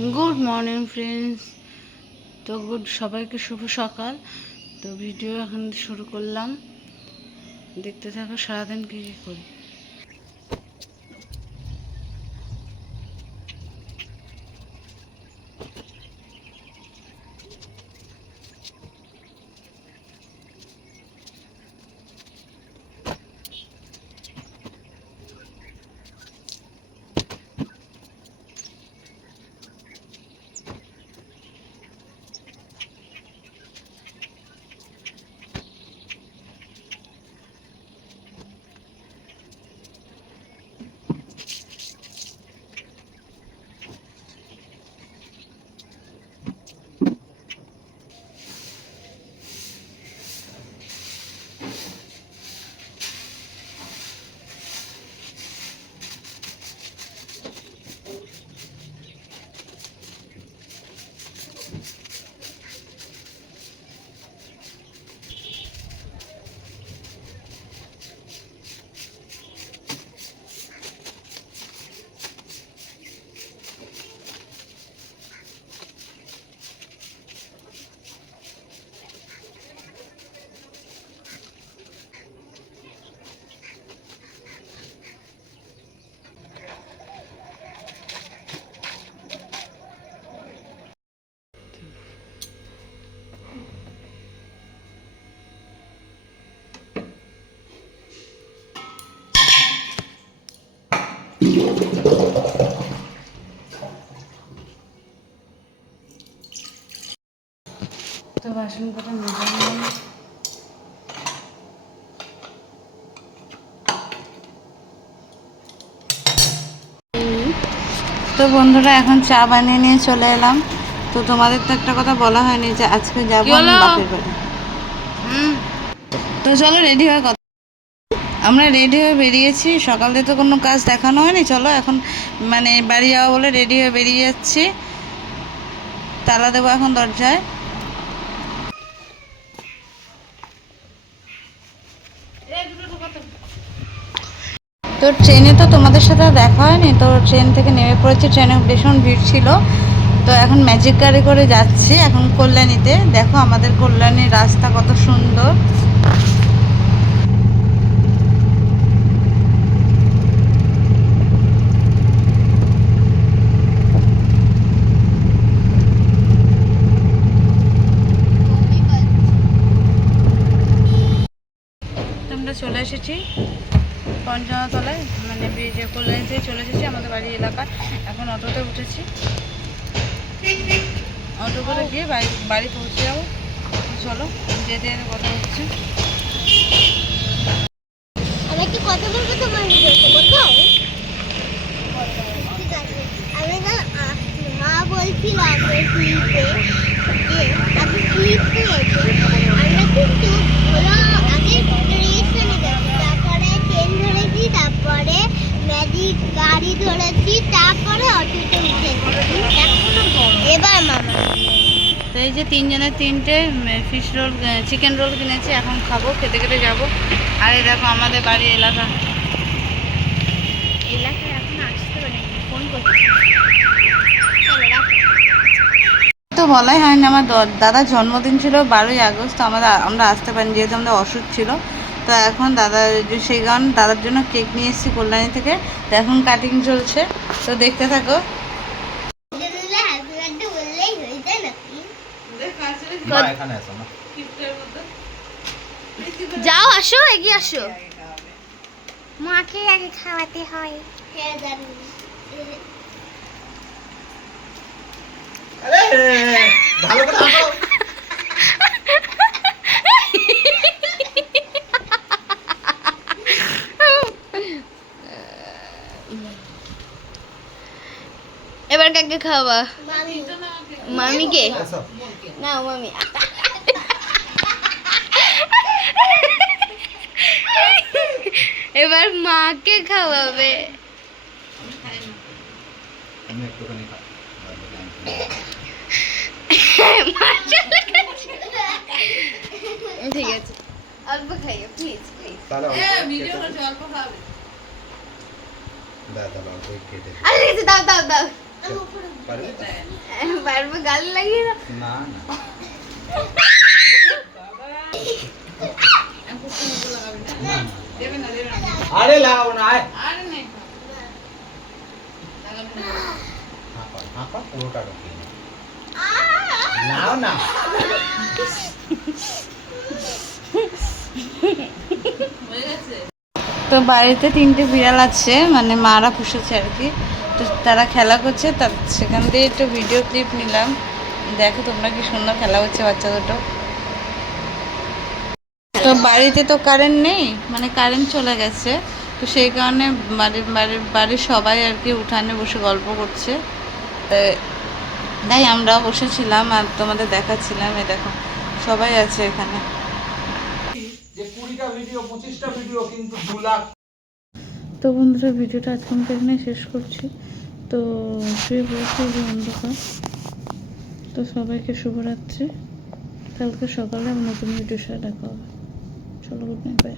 Good morning friends. তো সবাইকে শুভ সকাল। তো ভিডিও এখন শুরু করলাম, দেখতে থাকো সারাদিন কী কী করি। তো বাসন কটা মেজে নিলাম। তো বন্ধুরা এখন চা বানিয়ে নিয়ে চলে এলাম। তো তোমাদের তো একটা কথা বলা হয়নি যে আজকে যাবো আমি বাপের বাড়ি। তো চলো রেডি হয়ে কথা, আমরা রেডি হয়ে বেরিয়েছি। সকাল থেকে তো কোনো কাজ দেখানো হয়নি, চলো এখন মানে বাড়ি যাওয়া বলে রেডি হয়ে বেরিয়ে যাচ্ছি। তালা দেবো এখন দরজায়। তো ট্রেনে তো তোমাদের সাথে দেখা হয়নি, তো ট্রেন থেকে নেমে পড়েছি। ট্রেনে ভীষণ ভিড় ছিল। তো এখন ম্যাজিক গাড়ি করে যাচ্ছি এখন কল্যাণীতে। দেখো আমাদের কল্যাণীর রাস্তা কত সুন্দর। আমরা চলে এসেছি পঞ্চমতলায়, মানে ব্রিজে কল্যাণী থেকে চলে এসেছি আমাদের বাড়ি এলাকা। এখন অটোতে উঠেছি, অটো করে গিয়ে বাড়ি পৌঁছে যাবো। চলো যেতে যেতে কথা হচ্ছে। আমি কি কথা বলবো তোমার ভিডিওতে বলবো? ঠিক আছে। আমি না মা বলছিলাম ক্লিপে যে আমি ক্লিপ নিয়েছি। আমরা কিন্তু হলো আগে স্টেশনে গেছি, তারপরে ট্রেন ধরেছি, তারপরে ম্যাজিক গাড়ি ধরেছি, তারপরে অটোতে উঠেছি। এবার মামা তো এই যে তিনজনের তিনটে ফিশ রোল চিকেন রোল কিনেছি, এখন খাবো, খেতে খেতে যাবো। আর এই দেখো আমাদের বাড়ি এলাকায় এখন আসতে পারিনি, ফোন করছি। তো বলাই হয়নি, আমার দাদার জন্মদিন ছিল 12ই আগস্ট। আমরা আসতে পারিনি যেহেতু আমাদের অসুখ ছিল। তো এখন সেই কারণে দাদার জন্য কেক নিয়ে এসেছি কল্যাণী থেকে। তো এখন কাটিং চলছে, তো দেখতে থাকো। যাও, আসো, এগিয়ে আসো। মাকে আগে খাওয়াতে হয়। হ্যাঁ জানি। ভালো করে থাকো। এবার কাকে খাওয়াবা? মামিকে না, মামি। এবার মাকে খাওয়াবে। আমি একটুখানি ঠিক আছে, অল্প খাইও প্লিজ প্লিজ। তাহলে ভিডিও করছে, অল্প খাবে। দাও দাও অল্প কেটে আরে দাও দাও দাও। পারবে তো? পারবে, গাল লাগিয়ে না। না না না, না। দেবে না, দেবে না। আরে লাগাবো না, আয় আরে নেই, লাগাবে না। হাঁপা হাঁপা পুরোটা ঢুকিয়ে নাও না। হয়ে গেছে। তো বাড়িতে 3টে বিড়াল আছে, মানে মারা পুষেছে আর কি। তো তারা খেলা করছে, তার সেখান দিয়ে একটু ভিডিও ক্লিপ নিলাম। দেখো তোমরা কি সুন্দর খেলা হচ্ছে বাচ্চা দুটো। তো বাড়িতে তো কারেন্ট নেই, মানে কারেন্ট চলে গেছে। তো সেই কারণে বাড়ির সবাই আর কি উঠানে বসে গল্প করছে। তাই আমরাও বসেছিলাম আর তোমাদের দেখাচ্ছিলাম। এই দেখো সবাই আছে এখানে। যে 20টা ভিডিও 25টা ভিডিও কিন্তু 2 লাখ। তো বন্ধুরা, ভিডিওটা আজকে আমি এখানে শেষ করছি। তো শুয়ে পড়েছি, যে অন্ধকার। তো সবাইকে শুভরাত্রি। কালকে সকালে নতুন ভিডিওর সাথে দেখা হবে। চলো, গুড নাইট, বাই।